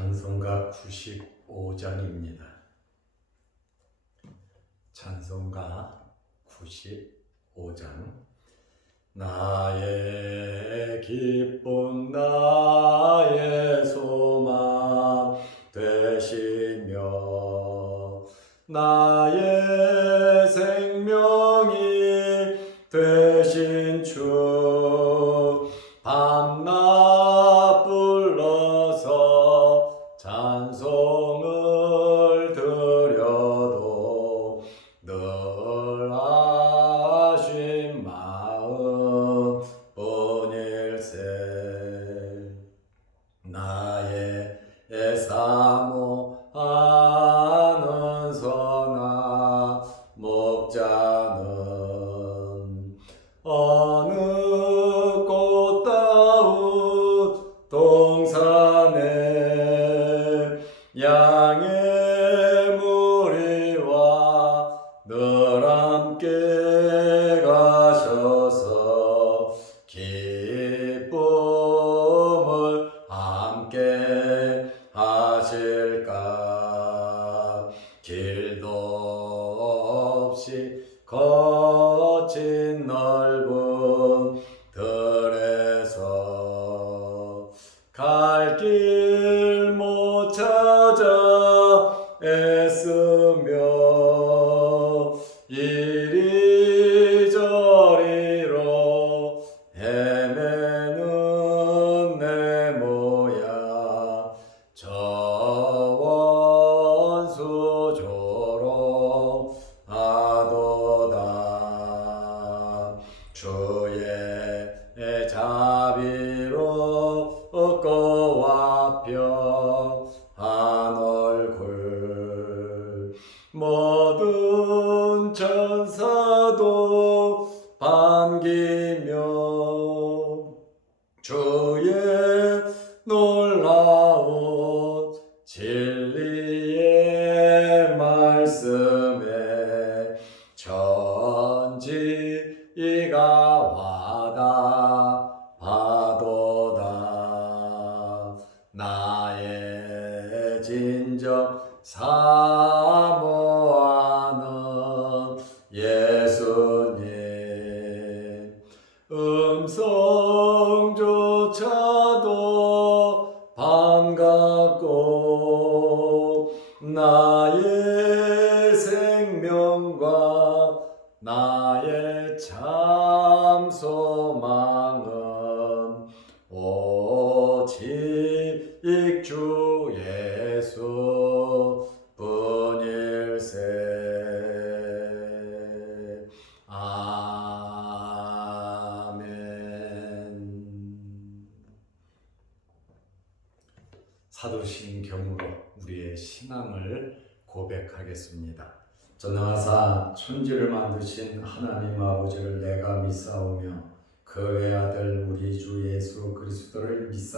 찬송가 95장입니다. 찬송가 95장 나의 기쁨 나의 소망 되시며 나의 생명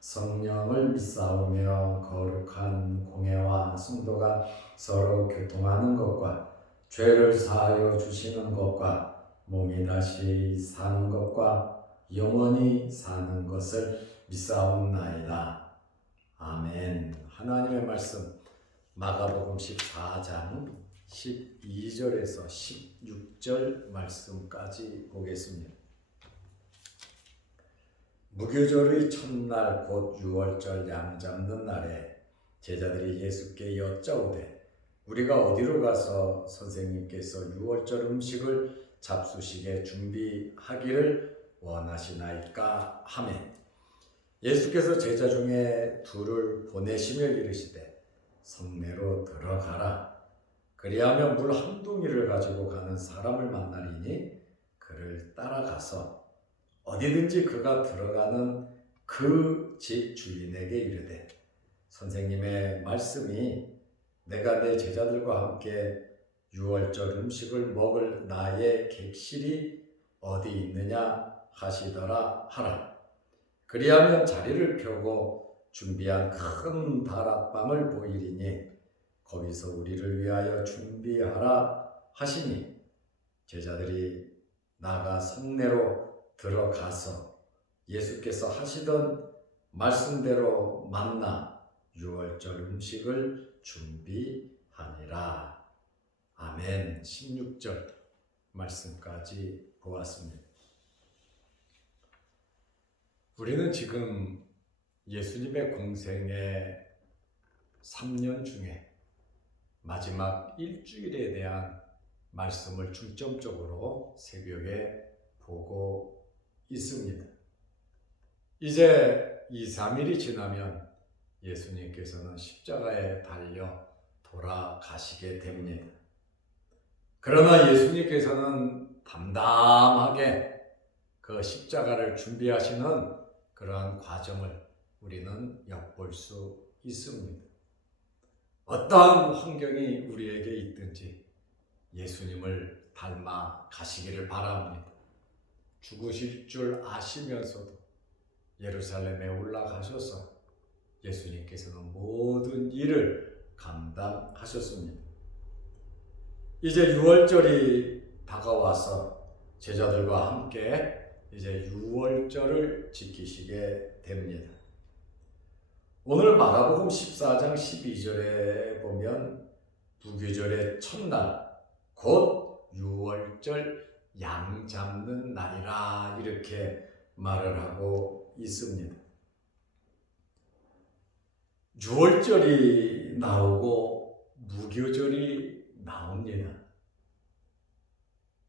성령을 믿사오며 거룩한 공예와 성도가 서로 교통하는 것과 죄를 사하여 주시는 것과 몸이 다시 사는 것과 영원히 사는 것을 믿사옵나이다. 아멘. 하나님의 말씀 마가복음 14장 12절에서 16절 말씀까지 보겠습니다. 무교절의 첫날 곧 유월절 양 잡는 날에 제자들이 예수께 여짜오되 우리가 어디로 가서 선생님께서 유월절 음식을 잡수시게 준비하기를 원하시나이까 하매 예수께서 제자 중에 둘을 보내시며 이르시되 성내로 들어가라. 그리하면 물한 동이를 가지고 가는 사람을 만나리니 그를 따라가서 어디든지 그가 들어가는 그 집 주인에게 이르되 선생님의 말씀이 내가 내 제자들과 함께 유월절 음식을 먹을 나의 객실이 어디 있느냐 하시더라 하라. 그리하면 자리를 펴고 준비한 큰 다락방을 보이리니 거기서 우리를 위하여 준비하라 하시니 제자들이 나가 성내로 들어가서 예수께서 하시던 말씀대로 만나 유월절 음식을 준비하니라. 아멘. 16절 말씀까지 보았습니다. 우리는 지금 예수님의 공생의 3년 중에 마지막 일주일에 대한 말씀을 중점적으로 새벽에 보고 있습니다. 이제 2, 3일이 지나면 예수님께서는 십자가에 달려 돌아가시게 됩니다. 그러나 예수님께서는 담담하게 그 십자가를 준비하시는 그러한 과정을 우리는 엿볼 수 있습니다. 어떠한 환경이 우리에게 있든지 예수님을 닮아 가시기를 바랍니다. 죽으실 줄 아시면서도 예루살렘에 올라가셔서 예수님께서는 모든 일을 감당하셨습니다. 이제 6월절이 다가와서 제자들과 함께 이제 6월절을 지키시게 됩니다. 오늘 마가복음 14장 12절에 보면 부교절의 첫날 곧 6월절 양 잡는 날이라 이렇게 말을 하고 있습니다. 6월절이 나오고 무교절이 나옵니다.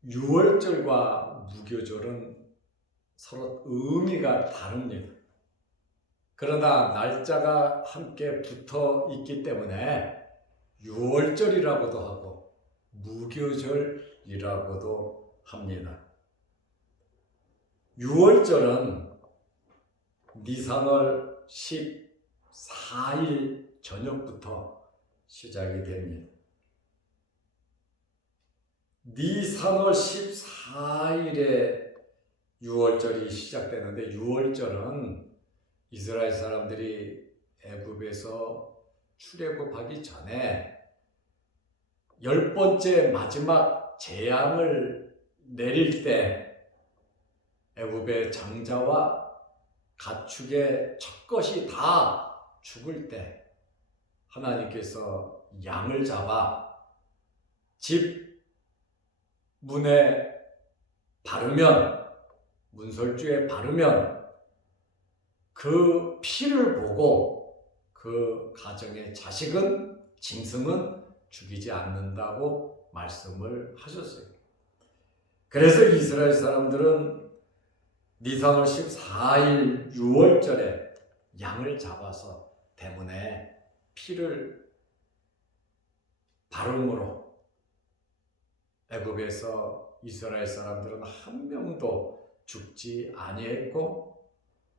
6월절과 무교절은 서로 의미가 다릅니다. 그러나 날짜가 함께 붙어 있기 때문에 6월절이라고도 하고 무교절이라고도 합니다. 6월절은 니산월 14일 저녁부터 시작이 됩니다. 니산월 14일에 6월절이 시작되는데 6월절은 이스라엘 사람들이 애굽에서 출애굽하기 전에 열 번째 마지막 재앙을 내릴 때 애굽의 장자와 가축의 첫 것이 다 죽을 때 하나님께서 양을 잡아 집 문에 바르면 문설주에 바르면 그 피를 보고 그 가정의 자식은 짐승은 죽이지 않는다고 말씀을 하셨어요. 그래서 이스라엘 사람들은 니산월 14일 6월절에 양을 잡아서 대문에 피를 바름으로 애굽에서 이스라엘 사람들은 한 명도 죽지 아니했고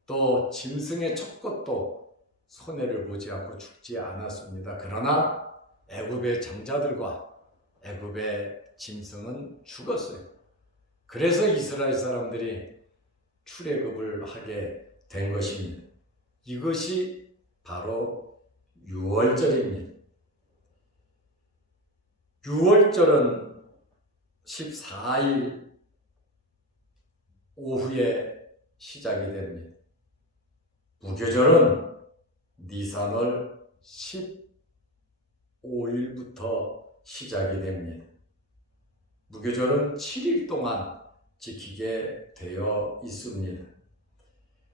또 짐승의 첫 것도 손해를 보지 않고 죽지 않았습니다. 그러나 애굽의 장자들과 애굽의 짐승은 죽었어요. 그래서 이스라엘 사람들이 출애굽을 하게 된 것입니다. 이것이 바로 6월절입니다. 6월절은 14일 오후에 시작이 됩니다. 무교절은 니산월 15일부터 시작이 됩니다. 무교절은 7일 동안 지키게 되어 있습니다.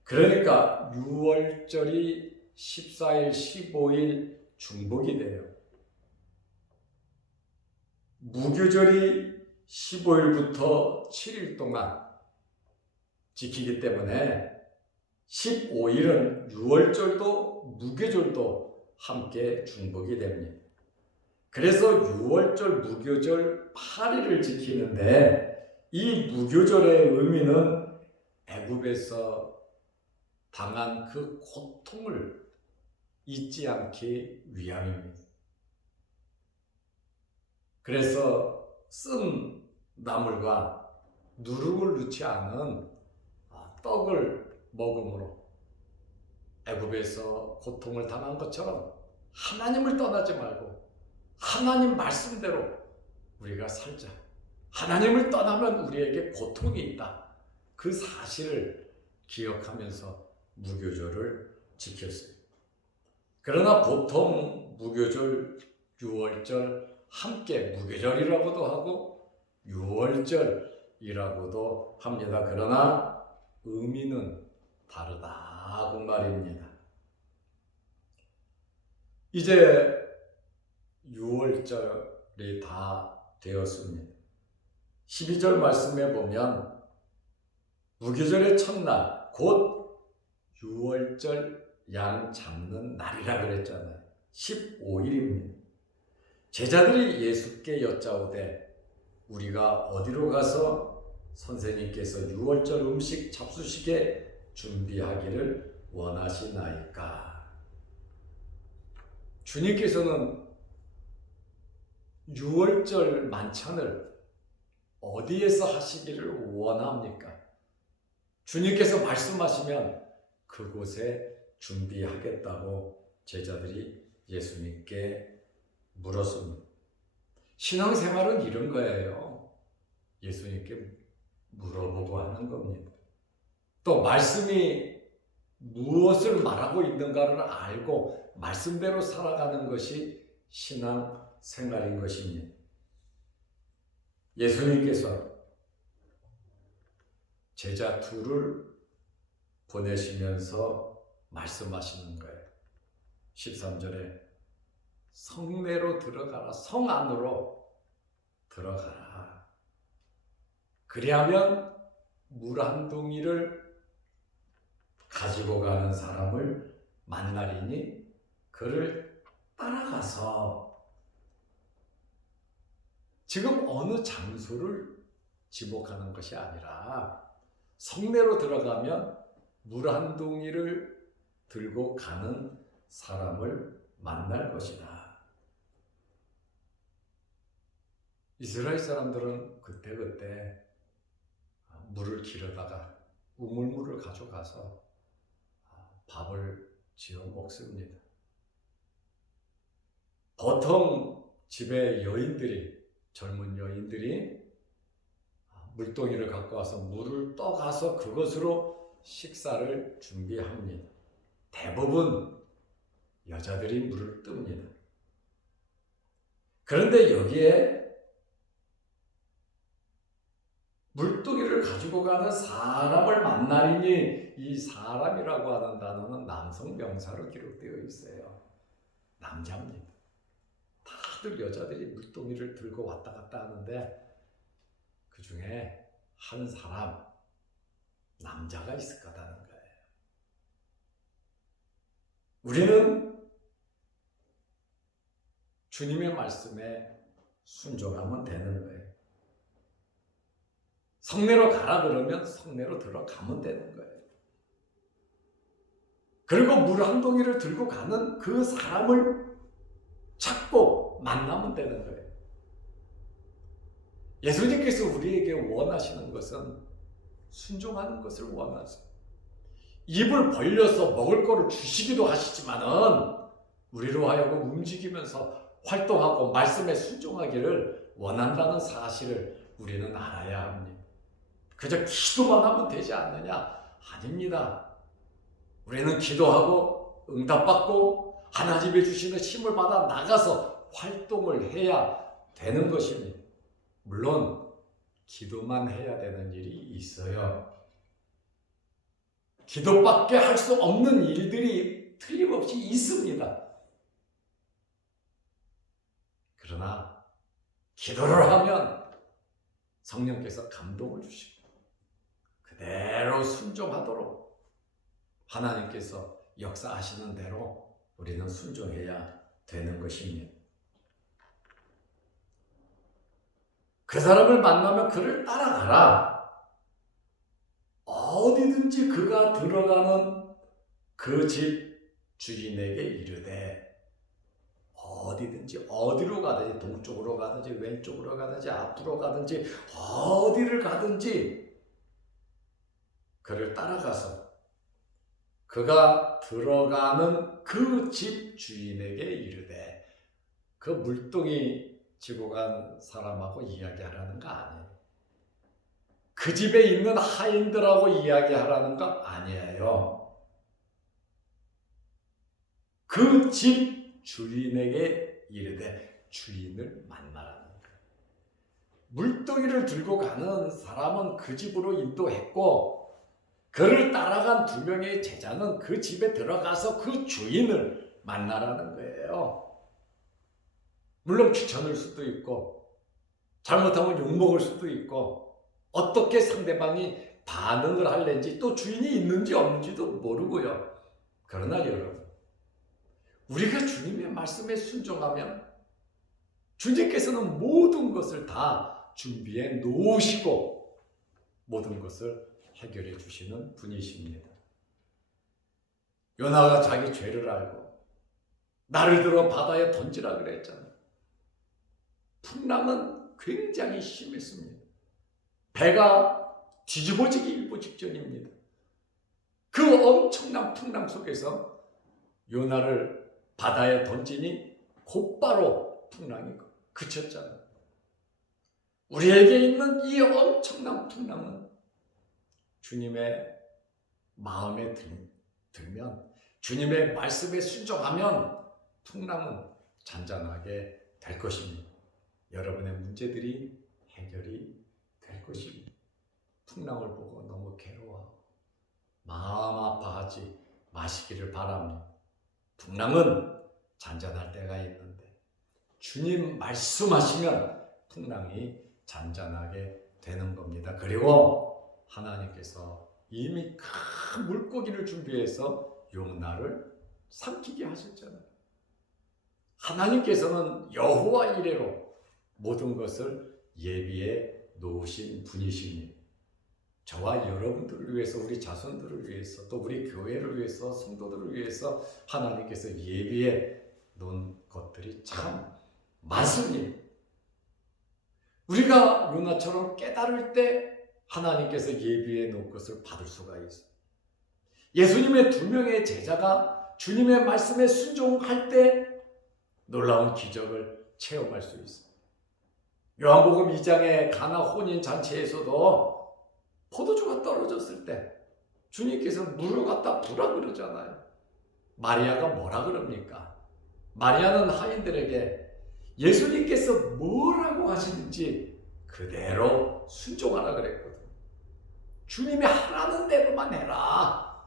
그러니까 6월절이 14일, 15일 중복이 돼요. 무교절이 15일부터 7일 동안 지키기 때문에 15일은 6월절도 무교절도 함께 중복이 됩니다. 그래서 6월절, 무교절 8일을 지키는데 이 무교절의 의미는 애굽에서 당한 그 고통을 잊지 않기 위함입니다. 그래서 쓴 나물과 누룩을 넣지 않은 아, 떡을 먹음으로 애굽에서 고통을 당한 것처럼 하나님을 떠나지 말고 하나님 말씀대로 우리가 살자. 하나님을 떠나면 우리에게 고통이 있다. 그 사실을 기억하면서 무교절을 지켰어요. 그러나 보통 무교절, 유월절 함께 무교절이라고도 하고 유월절이라고도 합니다. 그러나 의미는 다르다고 말입니다. 이제 6월절이 다 되었습니다. 12절 말씀에 보면 무교절의 첫날 곧 6월절 양 잡는 날이라 그랬잖아요. 15일입니다. 제자들이 예수께 여짜오되 우리가 어디로 가서 선생님께서 6월절 음식 잡수시게 준비하기를 원하시나이까? 주님께서는 6월절 만찬을 어디에서 하시기를 원합니까? 주님께서 말씀하시면 그곳에 준비하겠다고 제자들이 예수님께 물었습니다. 신앙생활은 이런 거예요. 예수님께 물어보고 하는 겁니다. 또 말씀이 무엇을 말하고 있는가를 알고 말씀대로 살아가는 것이 신앙 생활인 것입니다. 예수님께서 제자 둘을 보내시면서 말씀하시는 거예요. 13절에 성내로 들어가라. 성 안으로 들어가라. 그리하면 물 한 동이를 가지고 가는 사람을 만나리니 그를 따라가서 지금 어느 장소를 지목하는 것이 아니라 성내로 들어가면 물 한 동이를 들고 가는 사람을 만날 것이다. 이스라엘 사람들은 그때그때 물을 길어다가 우물물을 가져가서 밥을 지어 먹습니다. 보통 집에 여인들이 젊은 여인들이 물동이를 갖고 와서 물을 떠가서 그것으로 식사를 준비합니다. 대부분 여자들이 물을 뜹니다. 그런데 여기에 물동이를 가지고 가는 사람을 만나리니 이 사람이라고 하는 단어는 남성 명사로 기록되어 있어요. 남자입니다. 다들 여자들이 물동이를 들고 왔다 갔다 하는데 그 중에 한 사람 남자가 있을 거다는 거예요. 우리는 주님의 말씀에 순종하면 되는 거예요. 성내로 가라 그러면 성내로 들어가면 되는 거예요. 그리고 물 한 동이를 들고 가는 그 사람을 찾고 만나면 되는 거예요. 예수님께서 우리에게 원하시는 것은 순종하는 것을 원하세요. 입을 벌려서 먹을 거를 주시기도 하시지만은 우리로 하여금 움직이면서 활동하고 말씀에 순종하기를 원한다는 사실을 우리는 알아야 합니다. 그저 기도만 하면 되지 않느냐? 아닙니다. 우리는 기도하고 응답받고 하나님이 주시는 힘을 받아 나가서 활동을 해야 되는 것입니다. 물론 기도만 해야 되는 일이 있어요. 기도밖에 할 수 없는 일들이 틀림없이 있습니다. 그러나 기도를 하면 성령께서 감동을 주시고 그대로 순종하도록 하나님께서 역사하시는 대로 우리는 순종해야 되는 것입니다. 그 사람을 만나면 그를 따라가라. 어디든지 그가 들어가는 그 집 주인에게 이르되 어디든지 어디로 가든지 동쪽으로 가든지 왼쪽으로 가든지 앞으로 가든지 어디를 가든지 그를 따라가서 그가 들어가는 그 집 주인에게 이르되 그 물동이 지고 간 사람하고 이야기하라는 거 아니에요. 그 집에 있는 하인들하고 이야기하라는 거 아니에요. 그 집 주인에게 이르되 주인을 만나라는 거예요. 물동이를 들고 가는 사람은 그 집으로 인도했고 그를 따라간 두 명의 제자는 그 집에 들어가서 그 주인을 만나라는 거예요. 물론 귀찮을 수도 있고 잘못하면 욕먹을 수도 있고 어떻게 상대방이 반응을 할는지 또 주인이 있는지 없는지도 모르고요. 그러나 여러분 우리가 주님의 말씀에 순종하면 주님께서는 모든 것을 다 준비해 놓으시고 모든 것을 해결해 주시는 분이십니다. 요나가 자기 죄를 알고 나를 들어 바다에 던지라 그랬잖아. 풍랑은 굉장히 심했습니다. 배가 뒤집어지기 일보 직전입니다. 그 엄청난 풍랑 속에서 요나를 바다에 던지니 곧바로 풍랑이 그쳤잖아. 우리에게 있는 이 엄청난 풍랑은 주님의 마음에 들, 들면 주님의 말씀에 순종하면 풍랑은 잔잔하게 될 것입니다. 여러분의 문제들이 해결이 될 것입니다. 풍랑을 보고 너무 괴로워 마음 아파하지 마시기를 바랍니다. 풍랑은 잔잔할 때가 있는데 주님 말씀하시면 풍랑이 잔잔하게 되는 겁니다. 그리고 하나님께서 이미 큰 물고기를 준비해서 요나를 삼키게 하셨잖아요. 하나님께서는 여호와 이래로 모든 것을 예비해 놓으신 분이십니다. 저와 여러분들을 위해서 우리 자손들을 위해서 또 우리 교회를 위해서 성도들을 위해서 하나님께서 예비해 놓은 것들이 참 많습니다. 우리가 요나처럼 깨달을 때 하나님께서 예비해 놓은 것을 받을 수가 있어요. 예수님의 두 명의 제자가 주님의 말씀에 순종할 때 놀라운 기적을 체험할 수 있어요. 요한복음 2장의 가나 혼인 잔치에서도 포도주가 떨어졌을 때 주님께서 물을 갖다 부라 그러잖아요. 마리아가 뭐라 그럽니까? 마리아는 하인들에게 예수님께서 뭐라고 하시는지 그대로 순종하라 그랬거든. 주님이 하라는 대로만 해라.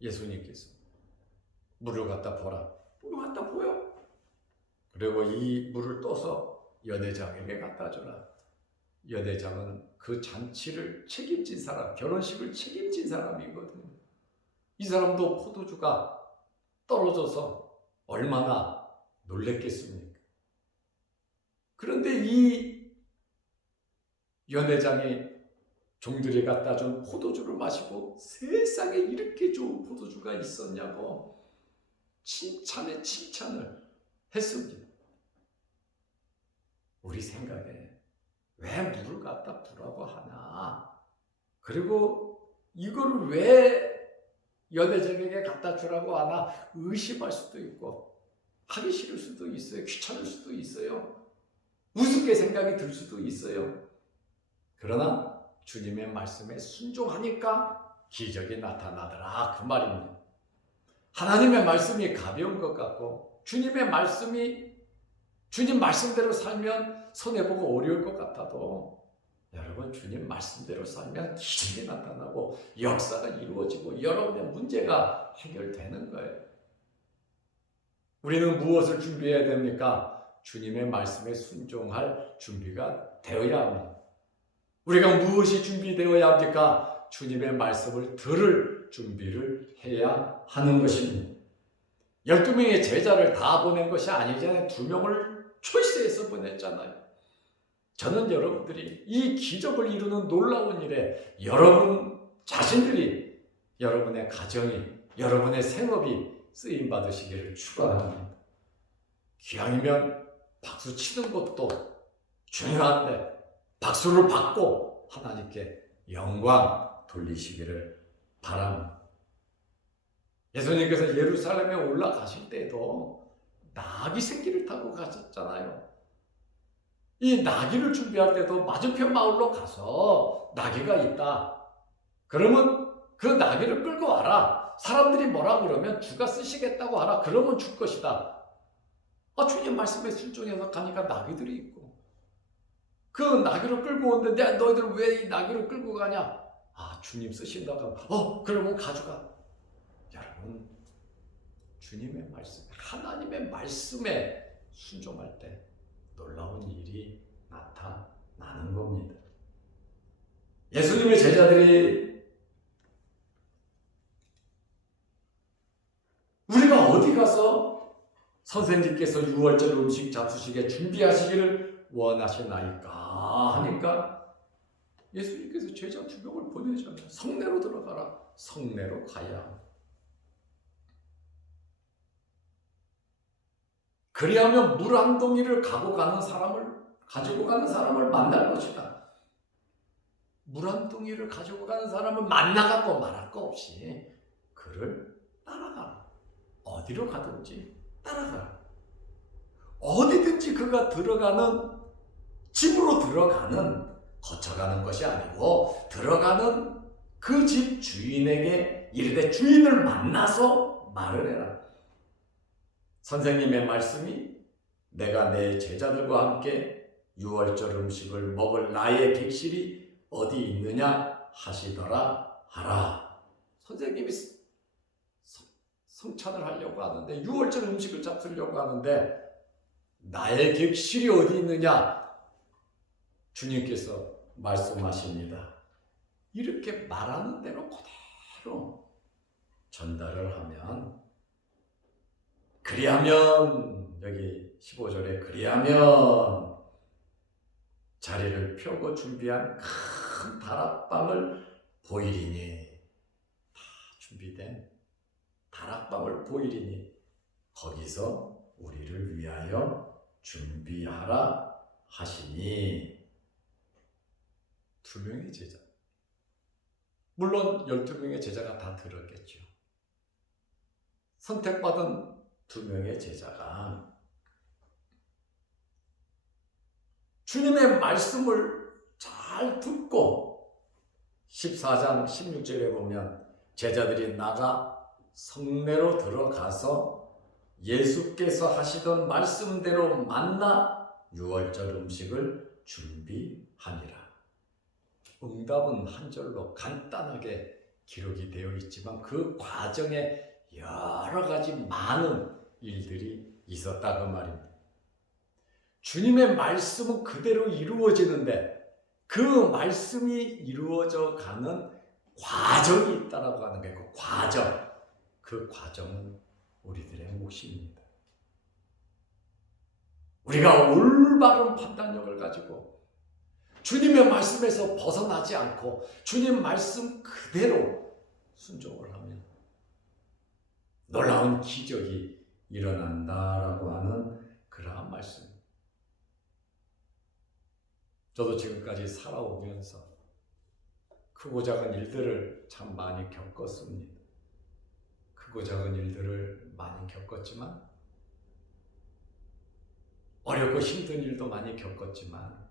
예수님께서 물을 갖다 보라. 그리고 이 물을 떠서 연회장에게 갖다 줘라. 연회장은 그 잔치를 책임진 사람, 결혼식을 책임진 사람이거든요. 이 사람도 포도주가 떨어져서 얼마나 놀랬겠습니까? 그런데 이 연회장이 종들이 갖다 준 포도주를 마시고 세상에 이렇게 좋은 포도주가 있었냐고 칭찬에 칭찬을 했습니다. 우리 생각에 왜 물을 갖다 부라고 하나? 그리고 이거를 왜 연애장에게 갖다 주라고 하나 의심할 수도 있고 하기 싫을 수도 있어요. 귀찮을 수도 있어요. 우습게 생각이 들 수도 있어요. 그러나 주님의 말씀에 순종하니까 기적이 나타나더라 그 말입니다. 하나님의 말씀이 가벼운 것 같고 주님의 말씀이 주님 말씀대로 살면 손해보고 어려울 것 같아도 여러분 주님 말씀대로 살면 기적이 나타나고 역사가 이루어지고 여러분의 문제가 해결되는 거예요. 우리는 무엇을 준비해야 됩니까? 주님의 말씀에 순종할 준비가 되어야 합니다. 우리가 무엇이 준비되어야 합니까? 주님의 말씀을 들을 준비를 해야 하는 것입니다. 12명의 제자를 다 보낸 것이 아니잖아요. 두 명을 초이스해서 보냈잖아요. 저는 여러분들이 이 기적을 이루는 놀라운 일에 여러분 자신들이 여러분의 가정이 여러분의 생업이 쓰임 받으시기를 축원합니다. 기왕이면 박수 치는 것도 중요한데 박수를 받고 하나님께 영광 돌리시기를 바랍니다. 예수님께서 예루살렘에 올라가실 때도 나귀 새끼를 타고 가셨잖아요. 이 나귀를 준비할 때도 맞은편 마을로 가서 나귀가 있다. 그러면 그 나귀를 끌고 와라. 사람들이 뭐라 그러면 주가 쓰시겠다고 하라. 그러면 줄 것이다. 아, 주님 말씀에 순종해서 가니까 나귀들이 있고. 그 나귀를 끌고 오는데 내 너희들 왜 이 나귀를 끌고 가냐? 아, 주님 쓰신다고 어, 그러면 가져가. 여러분, 주님의 말씀, 하나님의 말씀에 순종할 때 놀라운 일이 나타나는 겁니다. 예수님의 제자들이 우리가 어디 가서 선생님께서 유월절 음식 잡수시게 준비하시기를 원하시나이까 하니까 예수님께서 제자 두 명을 보내잖아요. 성내로 들어가라. 성내로 가야. 그리하면 물 한 동이를 가고 가는 사람을 가지고 가는 사람을 만날 것이다. 물 한 동이를 가지고 가는 사람을 만나갖고 말할 거 없이 그를 따라가라. 어디로 가든지 따라가라. 어디든지 그가 들어가는 집으로 들어가는 거쳐가는 것이 아니고 들어가는 그 집 주인에게 이르되 주인을 만나서 말을 해라. 선생님의 말씀이 내가 내 제자들과 함께 유월절 음식을 먹을 나의 객실이 어디 있느냐 하시더라 하라. 선생님이 성- 성찬을 하려고 하는데 유월절 음식을 잡수려고 하는데 나의 객실이 어디 있느냐 주님께서 말씀하십니다. 이렇게 말하는 대로 그대로 전달을 하면 그리하면 여기 15절에 그리하면 자리를 펴고 준비한 큰 다락방을 보이리니 다 준비된 다락방을 보이리니 거기서 우리를 위하여 준비하라 하시니 두 명의 제자 물론 열두 명의 제자가 다 들었겠죠. 선택받은 두 명의 제자가 주님의 말씀을 잘 듣고 14장 16절에 보면 제자들이 나가 성내로 들어가서 예수께서 하시던 말씀대로 만나 유월절 음식을 준비하니라. 응답은 한 절로 간단하게 기록이 되어 있지만 그 과정에 여러 가지 많은 일들이 있었다 그 말입니다. 주님의 말씀은 그대로 이루어지는데 그 말씀이 이루어져 가는 과정이 있다라고 하는 게그 과정. 그 과정은 우리들의 몫입니다. 우리가 올바른 판단력을 가지고 주님의 말씀에서 벗어나지 않고 주님 말씀 그대로 순종을 하면 놀라운 기적이 일어난다라고 하는 그러한 말씀. 저도 지금까지 살아오면서 크고 작은 일들을 참 많이 겪었습니다. 크고 작은 일들을 많이 겪었지만 어렵고 힘든 일도 많이 겪었지만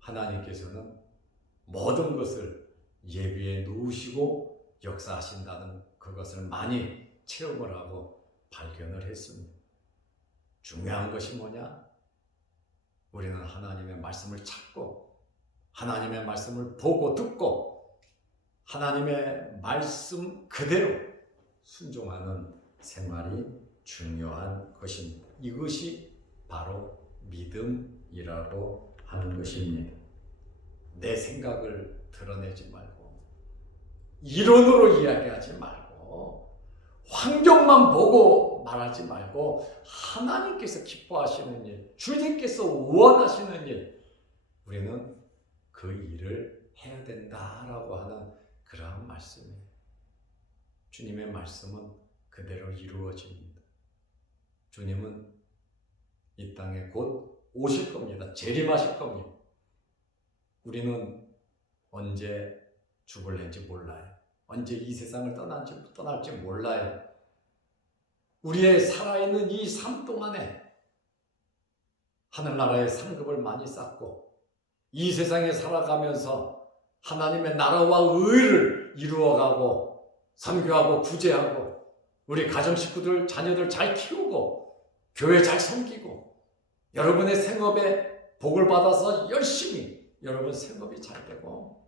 하나님께서는 모든 것을 예비해 놓으시고 역사하신다는 그것을 많이 체험을 하고 발견을 했습니다. 중요한 것이 뭐냐? 우리는 하나님의 말씀을 찾고 하나님의 말씀을 보고 듣고 하나님의 말씀 그대로 순종하는 생활이 중요한 것입니다. 이것이 바로 믿음이라고 하는 것입니다. 내 생각을 드러내지 말고 이론으로 이야기하지 말고 환경만 보고 말하지 말고 하나님께서 기뻐하시는 일, 주님께서 원하시는 일, 우리는 그 일을 해야 된다라고 하는 그러한 말씀이에요. 주님의 말씀은 그대로 이루어집니다. 주님은 이 땅에 곧 오실 겁니다. 재림하실 겁니다. 우리는 언제 죽을는지 몰라요. 언제 이 세상을 떠날지, 떠날지 몰라요. 우리의 살아있는 이 삶 동안에 하늘나라의 상급을 많이 쌓고 이 세상에 살아가면서 하나님의 나라와 의를 이루어가고 선교하고 구제하고 우리 가정 식구들 자녀들 잘 키우고 교회 잘 섬기고 여러분의 생업에 복을 받아서 열심히 여러분 생업이 잘 되고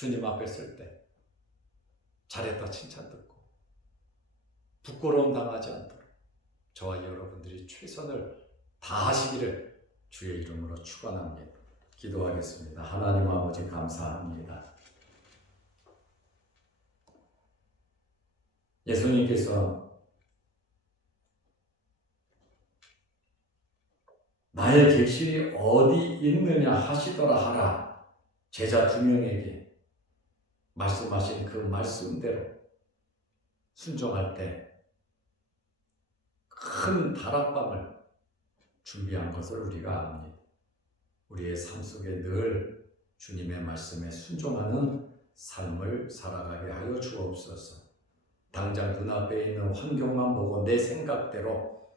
주님 앞에 쓸때 잘했다 칭찬 듣고 부끄러움 당하지 않도록 저와 여러분들이 최선을 다하시기를 주의 이름으로 축원합니다. 기도하겠습니다. 하나님 아버지 감사합니다. 예수님께서 나의 객실이 어디 있느냐 하시더라 하라 제자 두 명에게 말씀하신 그 말씀대로 순종할 때 큰 다락방을 준비한 것을 우리가 압니다. 우리의 삶 속에 늘 주님의 말씀에 순종하는 삶을 살아가게 하여 주옵소서. 당장 눈앞에 있는 환경만 보고 내 생각대로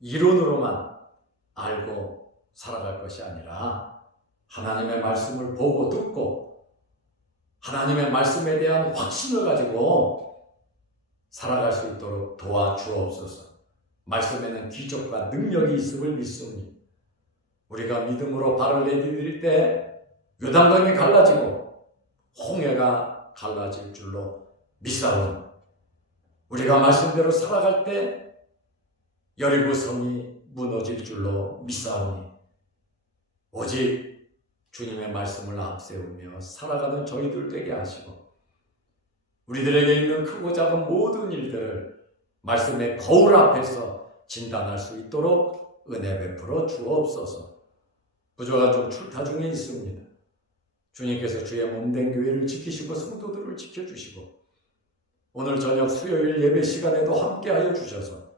이론으로만 알고 살아갈 것이 아니라 하나님의 말씀을 보고 듣고 하나님의 말씀에 대한 확신을 가지고 살아갈 수 있도록 도와주옵소서. 말씀에는 기적과 능력이 있음을 믿습니다. 우리가 믿음으로 발을 내디딜 때 요단강이 갈라지고 홍해가 갈라질 줄로 믿사오니 우리가 말씀대로 살아갈 때 여리고 성이 무너질 줄로 믿사오니 오직 주님의 말씀을 앞세우며 살아가는 저희들 되게 하시고 우리들에게 있는 크고 작은 모든 일들을 말씀의 거울 앞에서 진단할 수 있도록 은혜 베풀어 주옵소서. 부조가 좀 출타 중에 있습니다. 주님께서 주의 몸된 교회를 지키시고 성도들을 지켜주시고 오늘 저녁 수요일 예배 시간에도 함께하여 주셔서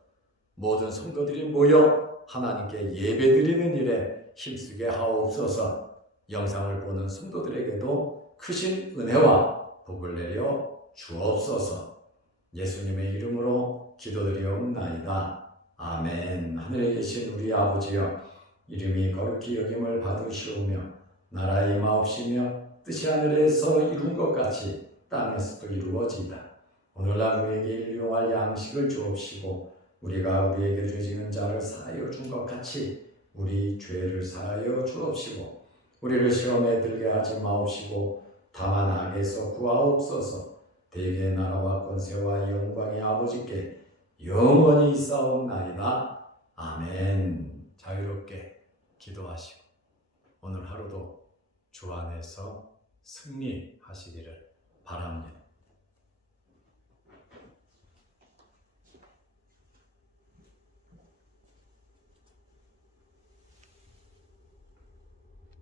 모든 성도들이 모여 하나님께 예배드리는 일에 힘쓰게 하옵소서. 영상을 보는 성도들에게도 크신 은혜와 복을 내려 주옵소서. 예수님의 이름으로 기도드리옵나이다. 아멘. 하늘에 계신 우리 아버지여, 이름이 거룩히 여김을 받으시오며, 나라 임하옵시며, 뜻이 하늘에서 이룬 것 같이 땅에서도 이루어지이다. 오늘날 우리에게 일용할 양식을 주옵시고, 우리가 우리에게 죄 지는 자를 사하여 준 것 같이 우리 죄를 사하여 주옵시고, 우리를 시험에 들게 하지 마옵시고, 다만 악에서 구하옵소서. 대개 나라와 권세와 영광이 아버지께 영원히 있사옵나이다. 아멘. 자유롭게 기도하시고 오늘 하루도 주 안에서 승리하시기를 바랍니다.